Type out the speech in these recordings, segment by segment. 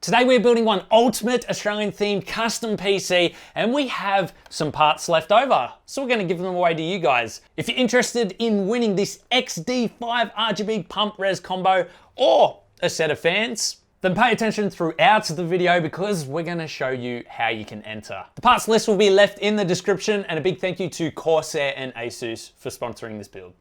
Today we're building one ultimate Australian themed custom PC and we have some parts left over. So we're going to give them away to you guys. If you're interested in winning this XD5 RGB pump res combo or a set of fans, then pay attention throughout the video because we're going to show you how you can enter. The parts list will be left in the description, and a big thank you to Corsair and Asus for sponsoring this build.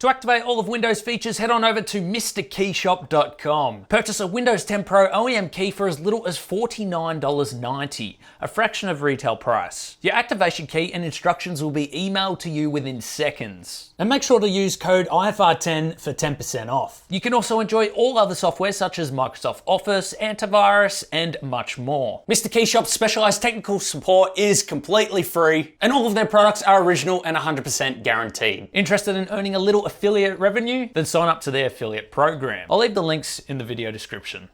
To activate all of Windows features, head on over to MrKeyShop.com. Purchase a Windows 10 Pro OEM key for as little as $49.90, a fraction of retail price. Your activation key and instructions will be emailed to you within seconds. And make sure to use code IFR10 for 10% off. You can also enjoy all other software such as Microsoft Office, antivirus, and much more. Mr. Key Shop's specialized technical support is completely free, and all of their products are original and 100% guaranteed. Interested in earning a little affiliate revenue? Then sign up to their affiliate program. I'll leave the links in the video description.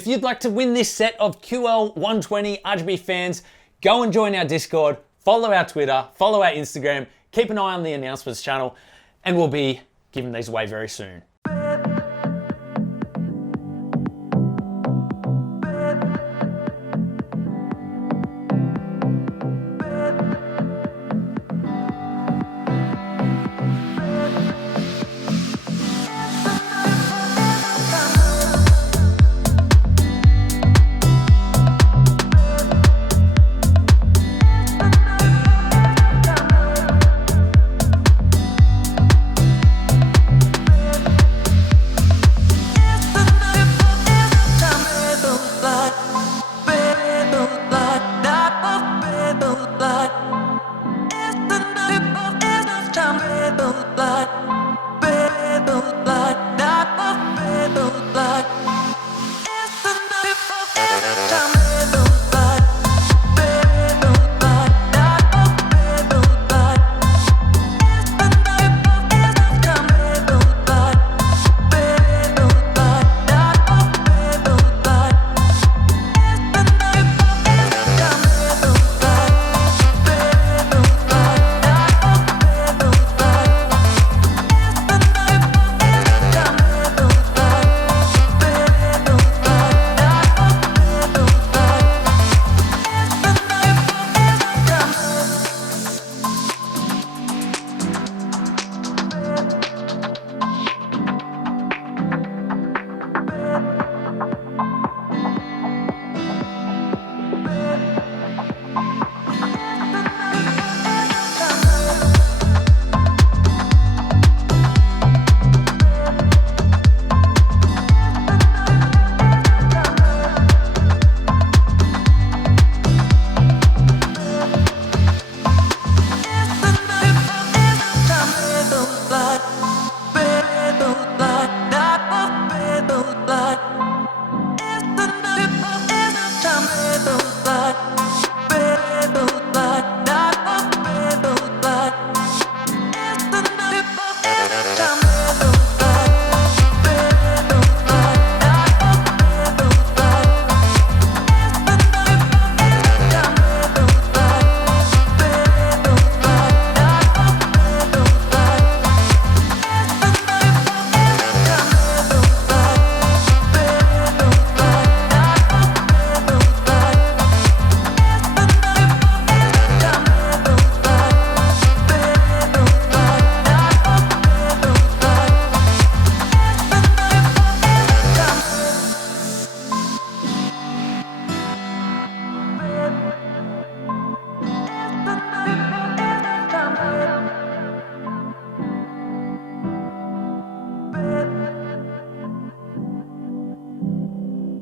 If you'd like to win this set of QL120 RGB fans, go and join our Discord, follow our Twitter, follow our Instagram, keep an eye on the announcements channel, and we'll be giving these away very soon.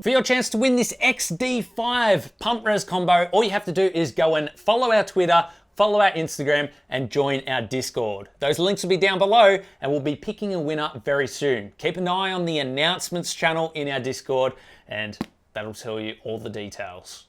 For your chance to win this XD5 pump res combo, all you have to do is go and follow our Twitter, follow our Instagram, and join our Discord. Those links will be down below, and we'll be picking a winner very soon. Keep an eye on the announcements channel in our Discord, and that'll tell you all the details.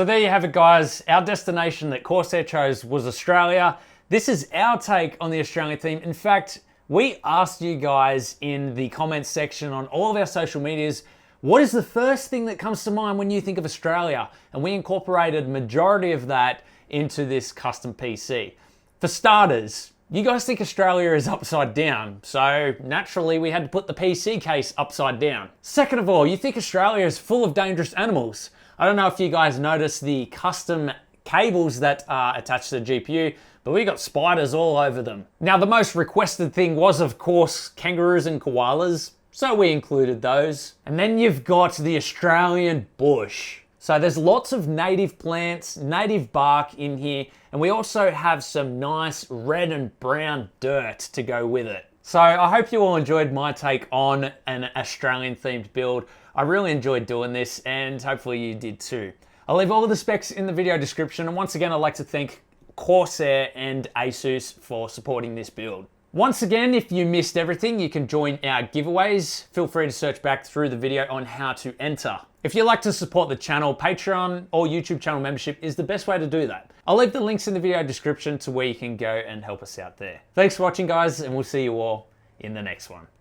So there you have it, guys. Our destination that Corsair chose was Australia. This is our take on the Australian theme. In fact, We asked you guys in the comments section on all of our social medias, what is the first thing that comes to mind when you think of Australia? And we incorporated majority of that into this custom PC. For starters, you guys think Australia is upside down, so naturally we had to put the PC case upside down. Second of all, you think Australia is full of dangerous animals. I don't know if you guys noticed the custom cables that are attached to the GPU, but we got spiders all over them. Now, the most requested thing was, of course, kangaroos and koalas, so we included those. And then you've got the Australian bush. So there's lots of native plants, native bark in here, and we also have some nice red and brown dirt to go with it. So I hope you all enjoyed my take on an Australian themed build. I really enjoyed doing this, and hopefully you did too. I'll leave all of the specs in the video description, and once again I'd like to thank Corsair and Asus for supporting this build. Once again, if you missed everything, you can join our giveaways. Feel free to search back through the video on how to enter. If you'd like to support the channel, Patreon or YouTube channel membership is the best way to do that. I'll leave the links in the video description to where you can go and help us out there. Thanks for watching, guys, and we'll see you all in the next one.